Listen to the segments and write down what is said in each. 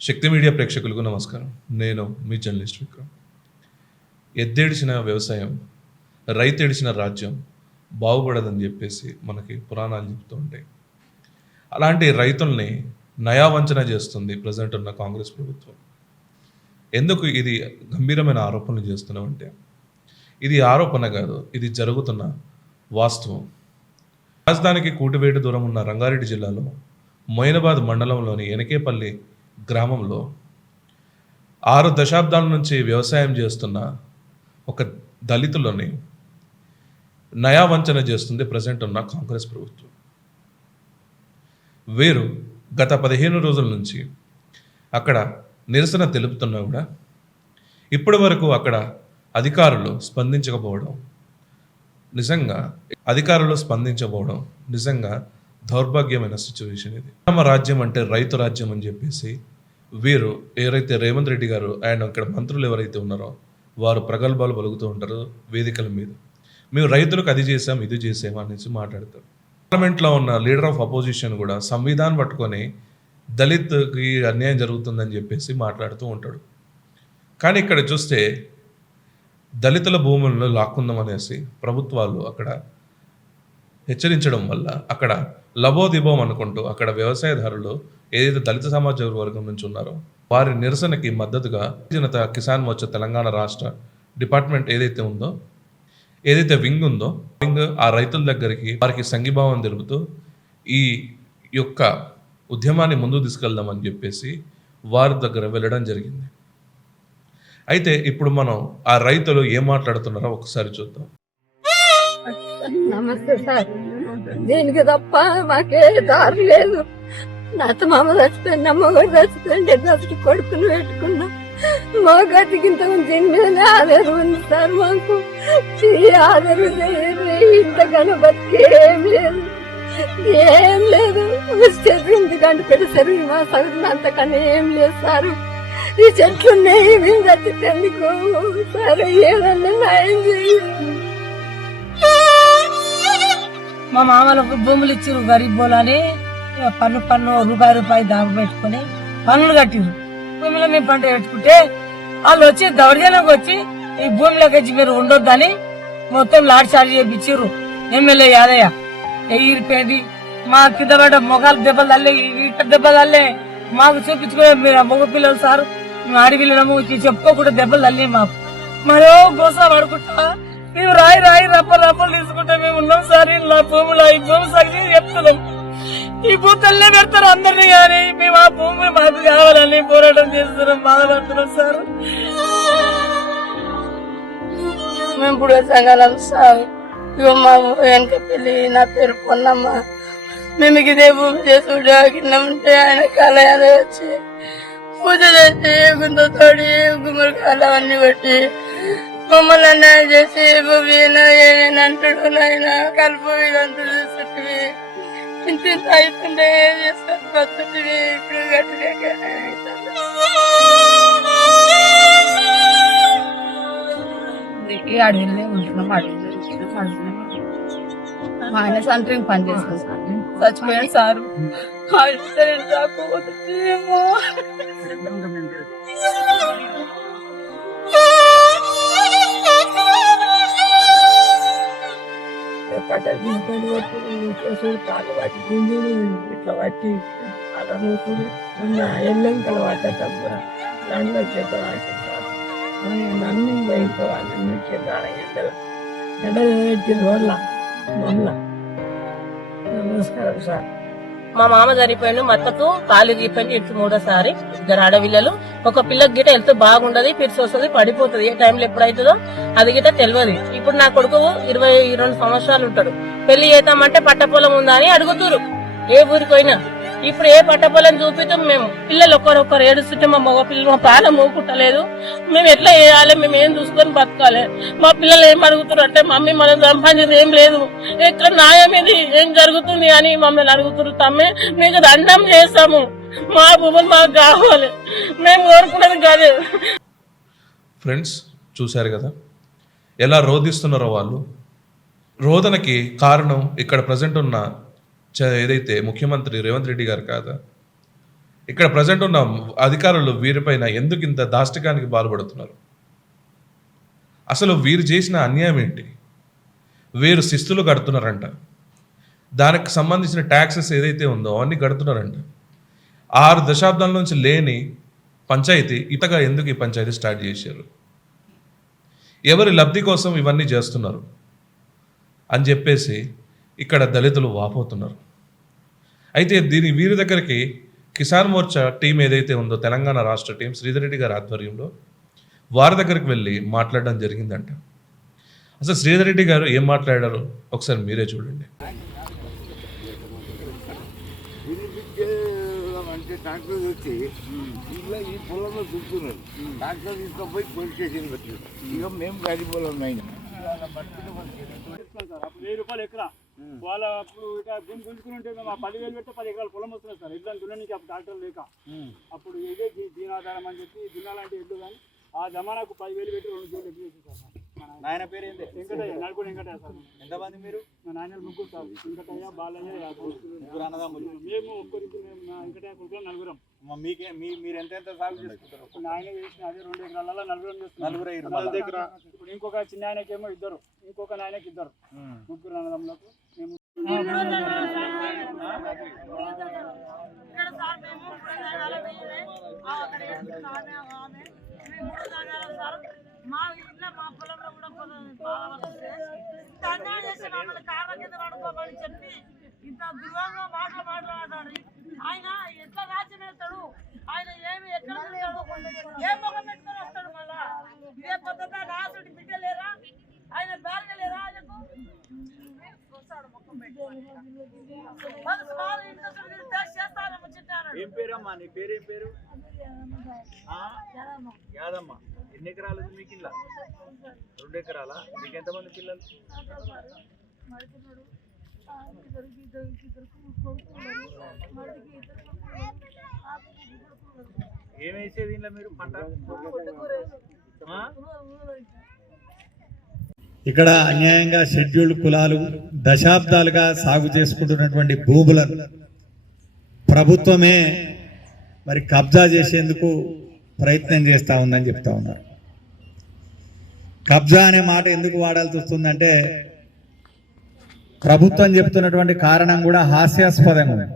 శక్తి media ప్రేక్షకులకు నమస్కారం. నేను మీ జర్నలిస్ట్ విక్రమ్. ఎద్దేడిచిన వ్యవసాయం, రైతేడిచిన రాజ్యం బాగుపడదని చెప్పేసి మనకి పురాణాలు చెప్తూ ఉంటాయి. అలాంటి రైతుల్ని నయావంచన చేస్తుంది ప్రజెంట్ ఉన్న కాంగ్రెస్ ప్రభుత్వం. ఎందుకు ఇది గంభీరమైన ఆరోపణలు చేస్తున్నామంటే, ఇది ఆరోపణ కాదు, ఇది జరుగుతున్న వాస్తవం. రాజధానికి కూటివేటు దూరం ఉన్న రంగారెడ్డి జిల్లాలో మొయినాబాద్ మండలంలోని ఎనకేపల్లి గ్రామంలో 6 దశాబ్దాల నుంచి వ్యవసాయం చేస్తున్న ఒక దళితులని నయావంచన చేస్తుంది ప్రజెంట్ ఉన్న కాంగ్రెస్ ప్రభుత్వం. వీరు గత 15 రోజుల నుంచి అక్కడ నిరసన తెలుపుతున్నా కూడా ఇప్పటి వరకు అక్కడ అధికారులు స్పందించకపోవడం నిజంగా దౌర్భాగ్యమైన సిచ్యువేషన్ ఇది. గ్రామ రాజ్యం అంటే రైతు రాజ్యం అని చెప్పేసి వీరు ఎవరైతే రేవంత్ రెడ్డి గారు అండ్ అక్కడ మంత్రులు ఎవరైతే ఉన్నారో వారు ప్రగల్భాలు పలుకుతూ ఉంటారు వేదికల మీద. మేము రైతులకు అది చేసాం ఇది చేసాం అనేసి మాట్లాడతారు. పార్లమెంట్లో ఉన్న లీడర్ ఆఫ్ అపోజిషన్ కూడా సంవిధానం పట్టుకొని దళిత్కి అన్యాయం జరుగుతుందని చెప్పేసి మాట్లాడుతూ ఉంటాడు. కానీ ఇక్కడ చూస్తే దళితుల భూములను లాక్కుందాం అనేసి ప్రభుత్వాలు అక్కడ హెచ్చరించడం వల్ల అక్కడ లబోదిబోం అనుకుంటూ అక్కడ వ్యవసాయదారులు ఏదైతే దళిత సమాజ వర్గం నుంచి ఉన్నారో వారి నిరసనకి మద్దతుగా జనత కిసాన్ మోర్చా తెలంగాణ రాష్ట్ర డిపార్ట్మెంట్ ఏదైతే వింగ్ ఉందో ఆ రైతుల దగ్గరికి వారికి సంఘీభావం తెలుపుతూ ఈ యొక్క ఉద్యమాన్ని ముందుకు తీసుకెళ్దామని చెప్పేసి వారి దగ్గర వెళ్ళడం జరిగింది. అయితే ఇప్పుడు మనం ఆ రైతులు ఏం మాట్లాడుతున్నారో ఒకసారి చూద్దాం. నమస్తే సార్. దీనికి తప్ప మాకే దారి లేదు. నా మామ చచ్చిపోయింది, అమ్మ కూడా చచ్చిపోయింది, దసరి కొడుకుని పెట్టుకున్నా. మా గతికి ఇంతకుముందు మీద ఆధారం ఉంది సార్. మాకు ఈ ఆధారం ఇంతకన్నా బతికేం లేదు. చదివింది కంటే పెద్ద చదివి మా చదివిన అంతకన్నా ఏం లేదు సార్. ఈ చెట్లు ఉన్నాయి, మేము చచ్చిపోయేందుకు సార్ ఏదన్నా న్యాయం చేయాలి. మా మామలకు భూములు ఇచ్చారు గరీబ్ బోలని పన్ను రూపాయి దాకా పెట్టుకుని పన్నులు కట్టిరు. భూమిలో మేము పంట పెట్టుకుంటే వాళ్ళు వచ్చి దౌర్జన్యంగా వచ్చి ఈ భూమిలోకి వచ్చి మీరు ఉండొద్దని మొత్తం లాడ్ చార్జ్ చేయించారు. ఎమ్మెల్యే యాదయ్య ఎగిరిపోయింది. మా కింద పడ్డ మొగాలు దెబ్బలు తల్లే, ఇట్ట దెబ్బలు తల్లే. మాకు చూపించుకునే మీరు మగ పిల్లలు సార్, మేము ఆడపిల్లలము చెప్పుకోకుండా దెబ్బలు తల్లి మాకు. మరో గోసా పడుకుంటా మేము రాయి రప్పలు తీసుకుంటా మేము ఉన్నాం సార్. నా భూములు ఈ భూమి సాక్షి చెప్తున్నాం. ఈ భూతల్లే పెడతారు అందరినీ, కానీ మేము ఆ భూమి మాకు కావాలని పోరాటం చేస్తున్నాం, బాధపడుతున్నాం సార్. మేము ఇప్పుడు సంఘాలం సార్. ఇగో మా వెనక పెళ్లి, నా పేరు పొన్నమ్మ. మేము ఇదే భూమి చేసుకుంటే కింద ఉంటే ఆయన కాలయాల వచ్చి పూజ చేసి గుంతో తోడి గుమ్మడికాయలు అవన్నీ కొట్టి మమ్మల్ని అన్యాయం చేసి భూమి అంటాడు నాయన కలుపు ఇదంతా చూస్తుంటివి. ఇంత అవుతుండే ఏం చేస్తారు బతుంటివి. ఇప్పుడు గట్టిగా అడవిలో ఉంటున్నాం. మా ఆయన సంటరింగ్ పని చేస్తాం సార్. చచ్చిపోయాడు సార్. కాలు పట్టి గుంజులు ఇట్లా పట్టి అలా మూకుడు ఎల్లంకలు పట్టేటప్పుడు దాంట్లో చేత పట్టిస్తారు. అన్నీ పోయిపోవాలి, అన్ని చేతాడు ఎండలు పెట్టి రోడ్ల. నమస్కారం సార్. మా మామ చనిపోయిండు, మా అత్తకు కాలు తీపోయింది. ఇప్పుడు 3వ సారి. 2 ఆడపిల్లలు. ఒక పిల్లకి గిట వెళ్తే బాగుండదు, పిరిసి వస్తుంది, పడిపోతుంది. ఏ టైంలో ఎప్పుడైతుందో అది గిట తెలియదు. ఇప్పుడు నా కొడుకు 22 సంవత్సరాలు ఉంటాడు. పెళ్లి చేద్దామంటే పట్టపొలం ఉందా అని అడుగుతురు ఏ ఊరికి పోయినా. ఇప్పుడు ఏ పట్టపొలం చూపిస్తాం మేము. పిల్లలు ఒక్కరొక్కరు ఏడుస్తుంటే మా మగ పిల్లలు మా పాల మూకుంటలేదు. మేము ఎట్లా చేయాలి, మేము ఏం చూసుకొని బతకాలి. మా పిల్లలు ఏం అడుగుతారు అంటే, మమ్మీ మనం సంపాదించేది ఏం లేదు, ఎక్కడ న్యాయం ఇది ఏం జరుగుతుంది అని మమ్మల్ని అడుగుతారు. తమ్మే మీకు దండం చేస్తాము, మా భూములు మాకు కావాలి, మేము కోరుకున్నది కాదు. ఫ్రెండ్స్ చూశారు కదా ఎలా రోధిస్తున్నారో వాళ్ళు. రోదనకి కారణం ఇక్కడ ప్రజెంట్ ఉన్న ఏదైతే ముఖ్యమంత్రి రేవంత్ రెడ్డి గారు కాదా, ఇక్కడ ప్రజెంట్ ఉన్న అధికారులు వీరిపైన ఎందుకు ఇంత దాష్టికానికి పాల్పడుతున్నారు? అసలు వీరు చేసిన అన్యాయం ఏంటి? వీరు శిస్తులు కడుతున్నారంట, దానికి సంబంధించిన ట్యాక్సెస్ ఏదైతే ఉందో అవన్నీ కడుతున్నారంట. 6 దశాబ్దాల నుంచి లేని పంచాయతీ ఇతగా ఎందుకు ఈ పంచాయతీ స్టార్ట్ చేశారు? ఎవరి లబ్ధి కోసం ఇవన్నీ చేస్తున్నారు అని చెప్పేసి ఇక్కడ దళితులు వాపోతున్నారు. అయితే వీరి దగ్గరికి కిసాన్ మోర్చా టీం ఏదైతే ఉందో, తెలంగాణ రాష్ట్ర టీం శ్రీధర్ రెడ్డి గారి ఆధ్వర్యంలో వారి దగ్గరికి వెళ్ళి మాట్లాడడం జరిగిందంట. అసలు శ్రీధర్ రెడ్డి గారు ఏం మాట్లాడారో ఒకసారి మీరే చూడండి. అంటే ట్రాక్టర్ వచ్చి ఇలా ఈ పొలంలో దుక్కున్నారు, ట్రాక్టర్ తీసుకుపోయి పోలీస్ స్టేషన్ పెట్టారు. ఇక మేము గాడి పొలం అయినా ₹1000 ఎకరా వాళ్ళ అప్పుడు ఇక భూమి గుంజుకుని ఉంటే మేము 10,000 పెడితే 10 ఎకరాల పొలం వస్తున్నాయి సార్. ఎడ్లను దున్నడానికి అప్పుడు ట్రాక్టర్ లేక అప్పుడు ఇదే దీనాధారం అని చెప్పి దున్నాలంటే ఎడ్లు కానీ ఆ జమానాకు 10,000 పెట్టి 2 జోలు ఎడ్లు వేసింది సార్. నాయన పేరు ఏంటి? వెంకటయ్య, నడుకుని వెంకటయ్య సార్. ఎంతమంది మీరు? మా నాయనలు 3 సార్, వెంకటయ్య, బాలయ్య, ముగ్గురు అన్నదమ్ములు. మేము ఒక్కరికి మా వెంకటయ్య కొడుకులు 4. మీకే మీరు ఎంత సాగు చేసుకుంటారు? నాయన వేసిన అదే 2 ఎకరాలలో 4 నలుగురు ఎకరా. ఇప్పుడు ఇంకొక చిన్న ఆయనకేమో 2, ఇంకొక నాయనకి 2, 3 అన్నదమ్ములకు మేము మా ఇంట్లో మా పొలంలో కూడా బాగా వస్తుంది. అన్యాయం చేసి మమ్మల్ని కార్ల కింద పడుకోమని చెప్పి ఇంత దుర్వంగా మాట్లాడాడు. ఆయన ఎట్లా రాజ్యం వేస్తాడు? ఆయన ఏమి ఎక్కడ ఏ ముఖం పెట్టుకొని వస్తాడు? మళ్ళా ఇదే పద్ధతి రాసుడి బిడ్డ లేరా? ఆయన బ్యారగ లేరా? ఆయనకు ఏం పేరమ్మా? నీ పేరేం పేరు? యాదమ్మ. ఎన్ని ఎకరాలు మీకు? ఇలా 2 ఎకరాలా? మీకు ఎంతమంది పిల్లలు? ఏమేసేది ఇంట్లో మీరు పంట? ఇక్కడ అన్యాయంగా షెడ్యూల్డ్ కులాలు దశాబ్దాలుగా సాగు చేసుకుంటున్నటువంటి భూములను ప్రభుత్వమే మరి కబ్జా చేసేందుకు ప్రయత్నం చేస్తూ ఉందని చెప్తా ఉన్నారు. కబ్జా అనే మాట ఎందుకు వాడాల్సి వస్తుందంటే ప్రభుత్వం చెప్తున్నటువంటి కారణం కూడా హాస్యాస్పదంగా ఉంది.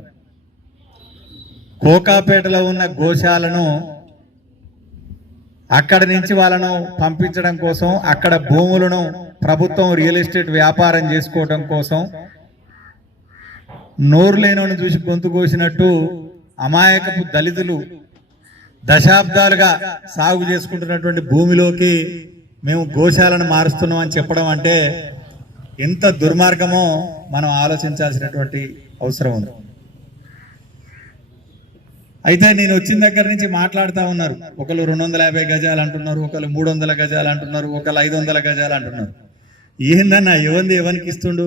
కోకాపేటలో ఉన్న గోశాలను అక్కడి నుంచి వాళ్ళను పంపించడం కోసం, అక్కడ భూములను ప్రభుత్వం రియల్ ఎస్టేట్ వ్యాపారం చేసుకోవడం కోసం నోరు లేనోని చూసి గొంతు కోసినట్టు అమాయకపు దళితులు దశాబ్దాలుగా సాగు చేసుకుంటున్నటువంటి భూమిలోకి మేము గోశాలను మారుస్తున్నాం అని చెప్పడం అంటే ఎంత దుర్మార్గమో మనం ఆలోచించాల్సినటువంటి అవసరం ఉంది. అయితే నేను వచ్చిన దగ్గర నుంచి మాట్లాడుతూ ఉన్నారు. ఒకళ్ళు 250 గజాలు అంటున్నారు, ఒకళ్ళు 300 గజాలు అంటున్నారు, ఒకళ్ళు 500 గజాలు అంటున్నారు. ఏందన్నా ఎవరికి ఇస్తుండు?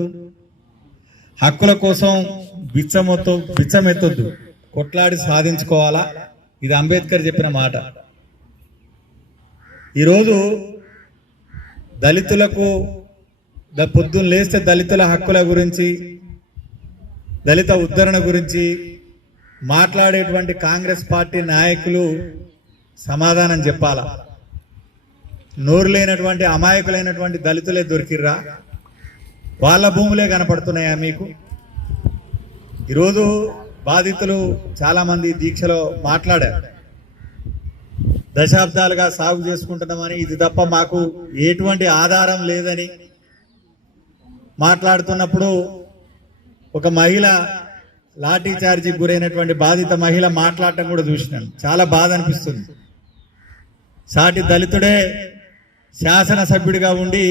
హక్కుల కోసం బిచ్చమెత్తొద్దు, కొట్లాడి సాధించుకోవాలా. ఇది అంబేద్కర్ చెప్పిన మాట. ఈరోజు దళితులకు పొద్దున్న లేస్తే దళితుల హక్కుల గురించి, దళిత ఉద్ధరణ గురించి మాట్లాడేటువంటి కాంగ్రెస్ పార్టీ నాయకులు సమాధానం చెప్పాలా? నోరు లేనటువంటి అమాయకులైనటువంటి దళితులే దొరికిర్రా? వాళ్ళ భూములే కనపడుతున్నాయా మీకు? ఈరోజు బాధితులు చాలామంది దీక్షలో మాట్లాడారు. దశాబ్దాలుగా సాగు చేసుకుంటున్నామని, ఇది తప్ప మాకు ఎటువంటి ఆధారం లేదని మాట్లాడుతున్నప్పుడు ఒక మహిళ, లాఠీ చార్జీకి గురైనటువంటి బాధిత మహిళ మాట్లాడటం కూడా చూసినాను. చాలా బాధ అనిపిస్తుంది. సాటి దళితుడే శాసనసభ్యుడిగా ఉండి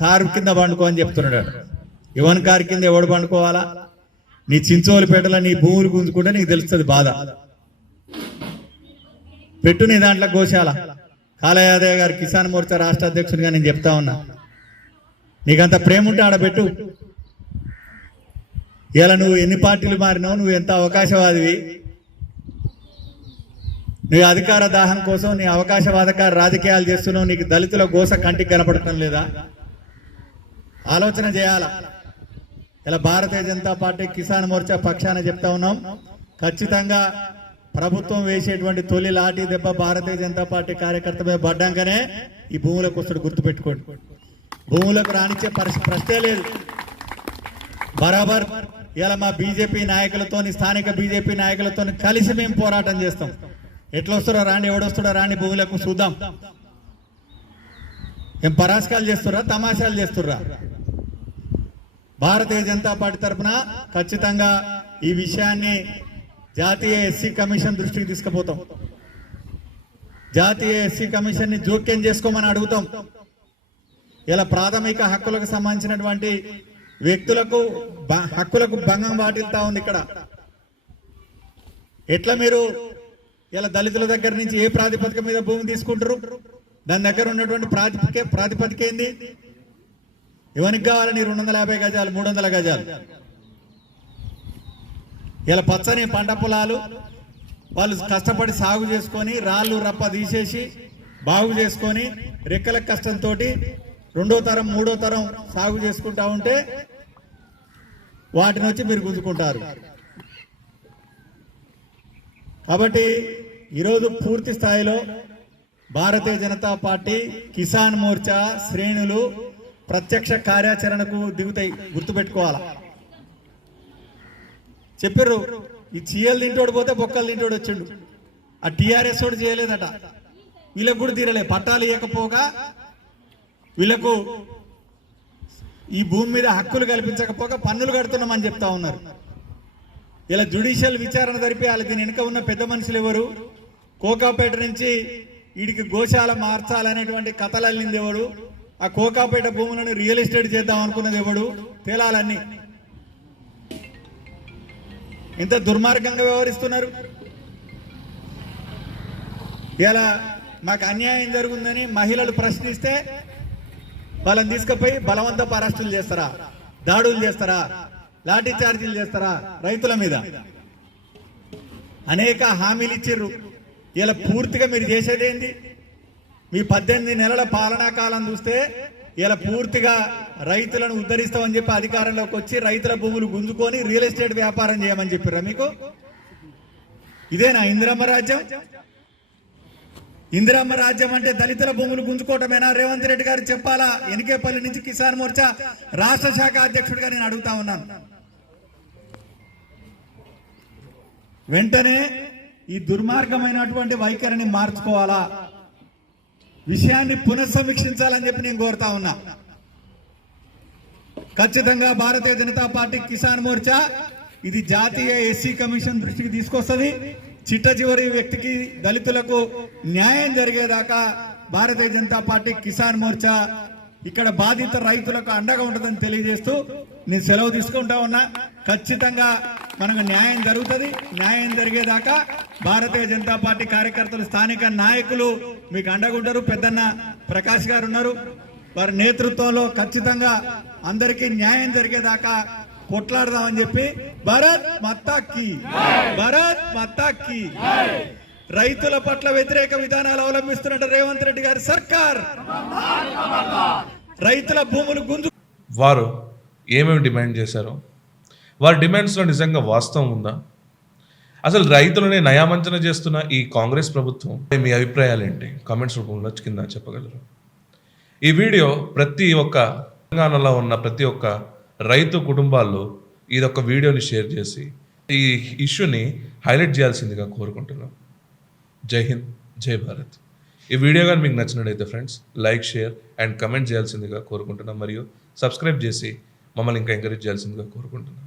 కారు కింద పండుకో అని చెప్తున్నాడు. ఎవరి కారు కింద ఎవడు పండుకోవాలా? నీ చించోలిపేటలో నీ భూములు గుంజుకుంటే నీకు తెలుస్తుంది బాధ. పెట్టు నీ దాంట్లో గోశాల. కాళయాదయ్య గారు కిసాన్ మోర్చా రాష్ట్ర అధ్యక్షుడిగా నేను చెప్తా ఉన్నా, నీకంత ప్రేమ ఉంటే ఆడబెట్టు. ఇలా నువ్వు ఎన్ని పార్టీలు మారినావు, నువ్వు ఎంత అవకాశవాదివి, నీ అధికార దాహం కోసం నీ అవకాశవాదకార రాజకీయాలు చేస్తున్నావు. నీకు దళితుల గోస కంటికి కనపడటం లేదా? ఆలోచన చేయాలా. ఇలా భారతీయ జనతా పార్టీ కిసాన్ మోర్చా పక్షాన చెప్తా ఉన్నాం, ఖచ్చితంగా ప్రభుత్వం వేసేటువంటి తొలి లాఠీ దెబ్బ భారతీయ జనతా పార్టీ కార్యకర్త మీద పడ్డాకనే ఈ భూములకు వస్తాడు, గుర్తుపెట్టుకోండి. భూములకు రానిచ్చే ప్రశ్నే లేదు. బరాబర్ ఇలా మా బీజేపీ నాయకులతో, స్థానిక బీజేపీ నాయకులతో కలిసి మేము పోరాటం చేస్తాం. ఎట్లా వస్తారో రాండి, ఎవడొస్తాడో రాండి, భూములకు చూద్దాం. ఏం పరాస్కాలు చేస్తుర్రా, తమాషాలు చేస్తుర్రా? భారతీయ జనతా పార్టీ తరఫున ఖచ్చితంగా ఈ విషయాన్ని జాతీయ ఎస్సీ కమిషన్ దృష్టికి తీసుకుపోతాం. జాతీయ ఎస్సీ కమిషన్ ని జోక్యం చేసుకోమని అడుగుతాం. ఇలా ప్రాథమిక హక్కులకు సంబంధించినటువంటి వ్యక్తులకు హక్కులకు భంగం వాటిల్తా ఉంది. ఇక్కడ ఎట్లా మీరు ఇలా దళితుల దగ్గర నుంచి ఏ ప్రాతిపదిక మీద భూమి తీసుకుంటారు? దాని దగ్గర ఉన్నటువంటి ప్రాతిపదిక ఏంది? ఎవరికి కావాలని 250 గజాలు, 300 గజాలు? ఇలా పచ్చని పంట పొలాలు వాళ్ళు కష్టపడి సాగు చేసుకొని, రాళ్ళు రప్ప తీసేసి బాగు చేసుకొని, రెక్కల కష్టంతో 2వ తరం 3వ తరం సాగు చేసుకుంటా ఉంటే వాటిని వచ్చి మీరు గుంజుకుంటారు. కాబట్టి ఈరోజు పూర్తి స్థాయిలో భారతీయ జనతా పార్టీ కిసాన్ మోర్చా శ్రేణులు ప్రత్యక్ష కార్యాచరణకు దిగుతాయి, గుర్తుపెట్టుకోవాలా. చెప్పారు, ఈ చీయలు తింటోడు పోతే బొక్కలు తింటోడు వచ్చిండు. ఆ టీఆర్ఎస్ తోడు చేయలేదట, వీళ్ళకు కూడా తీరలే. పట్టాలు ఇవ్వకపోగా వీళ్ళకు ఈ భూమి మీద హక్కులు కల్పించకపోగా పన్నులు కడుతున్నామని చెప్తా ఉన్నారు. ఇలా జ్యుడిషియల్ విచారణ జరిపేయాలి. దీని వెనుక ఉన్న పెద్ద మనుషులు ఎవరు? కోకాపేట నుంచి వీడికి గోశాల మార్చాలనేటువంటి కథలు అల్లింది ఎవడు? ఆ కోకాపేట భూములను రియల్ ఎస్టేట్ చేద్దాం అనుకున్నది ఎవడు? తేలాలన్నీ. ఇంత దుర్మార్గంగా వ్యవహరిస్తున్నారు. ఇలా మాకు అన్యాయం జరుగుతుందని మహిళలు ప్రశ్నిస్తే వాళ్ళని తీసుకుపోయి బలవంతపు అరెస్టులు చేస్తారా, దాడులు చేస్తారా, లాఠీ చార్జీలు చేస్తారా రైతుల మీద? అనేక హామీలు ఇచ్చిర్రు. ఇలా పూర్తిగా మీరు చేసేది ఏంది? మీ 18 నెలల పాలనా కాలం చూస్తే ఇలా పూర్తిగా రైతులను ఉద్ధరిస్తామని చెప్పి అధికారంలోకి వచ్చి రైతుల భూములు గుంజుకొని రియల్ ఎస్టేట్ వ్యాపారం చేయమని చెప్పారా మీకు? ఇదేనా ఇందిరమ్మ రాజ్యం? ఇందిరమ్మ రాజ్యం అంటే దళితుల భూములు గుంజుకోవటమేనా? రేవంత్ రెడ్డి గారు చెప్పాలా. ఎనికేపల్లి నుంచి కిసాన్ మోర్చా రాష్ట్ర శాఖ అధ్యక్షుడిగా నేను అడుగుతా ఉన్నాను. వెంటనే ఈ దుర్మార్గమైనటువంటి వైఖరిని మార్చుకోవాలా, విషయాన్ని పునఃసమీక్షించాలని చెప్పి నేను కోరుతా ఉన్నా. ఖచ్చితంగా భారతీయ జనతా పార్టీ కిసాన్ మోర్చా ఇది జాతీయ ఎస్సీ కమిషన్ దృష్టికి తీసుకొస్తుంది. చిట్ట చివరి వ్యక్తికి, దళితులకు న్యాయం జరిగేదాకా భారతీయ జనతా పార్టీ కిసాన్ మోర్చా ఇక్కడ బాధిత రైతులకు అండగా ఉంటుందని తెలియజేస్తూ నేను సెలవు తీసుకుంటా ఉన్నా. ఖచ్చితంగా మనకు న్యాయం జరుగుతుంది. న్యాయం జరిగేదాకా భారతీయ జనతా పార్టీ కార్యకర్తలు, స్థానిక నాయకులు మీకు అండగా ఉంటారు. పెద్దన్న ప్రకాష్ గారు ఉన్నారు, వారి నేతృత్వంలో ఖచ్చితంగా అందరికీ న్యాయం జరిగేదాకా కొట్లాడదామని చెప్పి భారత్ మాతా కీ, భారత్ మాతా కీ. రైతుల పట్ల వ్యతిరేక విధానాలు అవలంబిస్తున్న రేవంత్ రెడ్డి గారి సర్కార్ రైతుల భూములు గుంజు. వారు ఏమేమి డిమాండ్ చేశారో, వారి డిమాండ్స్లో నిజంగా వాస్తవం ఉందా? అసలు రైతులని నయామంచన చేస్తున్న ఈ కాంగ్రెస్ ప్రభుత్వం మీ అభిప్రాయాలు ఏంటి? కామెంట్స్ రూపంలో కింద చెప్పగలరు. ఈ వీడియో ప్రతి ఒక్క తెలంగాణలో ఉన్న ప్రతి ఒక్క రైతు కుటుంబాల్లో ఇదొక వీడియోని షేర్ చేసి ఈ ఇష్యూని హైలైట్ చేయాల్సిందిగా కోరుకుంటున్నాం. జై హింద్, జై భారత్. ఈ వీడియో కానీ మీకు నచ్చినట్టయితే friends like, share and comment చేయాల్సిందిగా కోరుకుంటున్నాం. మరియు సబ్స్క్రైబ్ చేసి మమ్మల్ని ఇంకా ఎంకరేజ్ చేయాల్సిందిగా కోరుకుంటున్నాం.